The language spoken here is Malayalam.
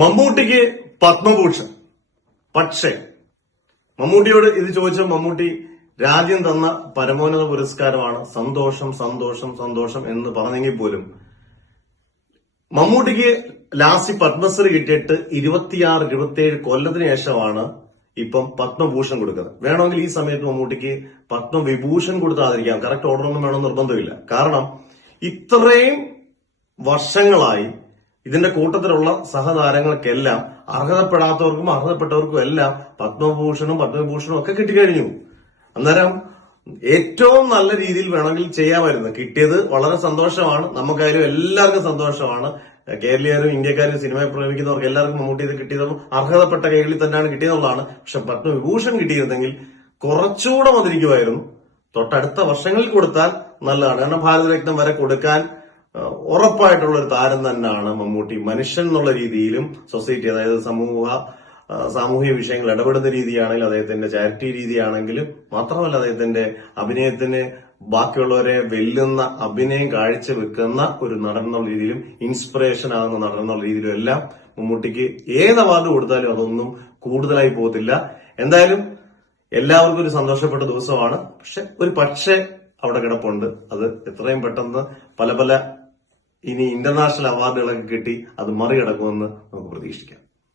മമ്മൂട്ടിക്ക് പത്മഭൂഷൺ. പക്ഷേ മമ്മൂട്ടിയോട് ഇത് ചോദിച്ച മമ്മൂട്ടി രാജ്യം തന്ന പരമോന്നത പുരസ്കാരമാണ്, സന്തോഷം സന്തോഷം സന്തോഷം എന്ന് പറഞ്ഞെങ്കിൽ പോലും മമ്മൂട്ടിക്ക് ലാസ്റ്റ് പത്മശ്രീ കിട്ടിയിട്ട് 26-27 കൊല്ലത്തിന് ശേഷമാണ് ഇപ്പം പത്മഭൂഷൺ കൊടുക്കുന്നത്. വേണമെങ്കിൽ ഈ സമയത്ത് മമ്മൂട്ടിക്ക് പത്മവിഭൂഷൺ കൊടുത്ത് ആദരിക്കാം. കറക്റ്റ് ഓർഡർ ഒന്നും വേണമെന്ന് നിർബന്ധമില്ല. കാരണം ഇത്രയും വർഷങ്ങളായി ഇതിന്റെ കൂട്ടത്തിലുള്ള സഹതാരങ്ങൾക്കെല്ലാം അർഹതപ്പെടാത്തവർക്കും അർഹതപ്പെട്ടവർക്കും എല്ലാം പത്മഭൂഷണും പത്മവിഭൂഷണും ഒക്കെ കിട്ടിക്കഴിഞ്ഞു. അന്നേരം ഏറ്റവും നല്ല രീതിയിൽ വേണമെങ്കിൽ ചെയ്യാമായിരുന്നു. കിട്ടിയത് വളരെ സന്തോഷമാണ്, നമുക്കായാലും എല്ലാവർക്കും സന്തോഷമാണ്. കേരളീയരും ഇന്ത്യക്കാരും സിനിമയെ പ്രേമിക്കുന്നവർക്ക് എല്ലാവർക്കും മമ്മൂട്ടി ഇത് കിട്ടിയതും അർഹതപ്പെട്ട കൈകളിൽ തന്നെയാണ് കിട്ടിയതെന്നുള്ളതാണ്. പക്ഷെ പത്മവിഭൂഷൺ കിട്ടിയിരുന്നെങ്കിൽ കുറച്ചുകൂടെ മതിരിക്കുമായിരുന്നു. തൊട്ടടുത്ത വർഷങ്ങളിൽ കൊടുത്താൽ നല്ലതാണ്. കാരണം ഭാരതരത്നം വരെ കൊടുക്കാൻ ഉറപ്പായിട്ടുള്ള ഒരു താരം തന്നെയാണ് മമ്മൂട്ടി. മനുഷ്യൻ എന്നുള്ള രീതിയിലും സൊസൈറ്റി, അതായത് സാമൂഹിക വിഷയങ്ങൾ ഇടപെടുന്ന രീതിയാണെങ്കിലും അദ്ദേഹത്തിന്റെ ചാരിറ്റി രീതിയാണെങ്കിലും മാത്രമല്ല അദ്ദേഹത്തിന്റെ അഭിനയത്തിന് ബാക്കിയുള്ളവരെ വെല്ലുന്ന അഭിനയം കാഴ്ചവെക്കുന്ന ഒരു നടൻ എന്നുള്ള രീതിയിലും ഇൻസ്പിറേഷൻ ആകുന്ന നടൻ എന്നുള്ള രീതിയിലും എല്ലാം മമ്മൂട്ടിക്ക് ഏത് അവാർഡ് കൊടുത്താലും അതൊന്നും കൂടുതലായി പോകത്തില്ല. എന്തായാലും എല്ലാവർക്കും ഒരു സന്തോഷപ്പെട്ട ദിവസമാണ്. പക്ഷെ അവിടെ കിടപ്പുണ്ട്. അത് എത്രയും പെട്ടെന്ന് പല ഇനി ഇന്റർനാഷണൽ അവാർഡുകളൊക്കെ കിട്ടി അത് മറികടക്കുമെന്ന് നമുക്ക് പ്രതീക്ഷിക്കാം.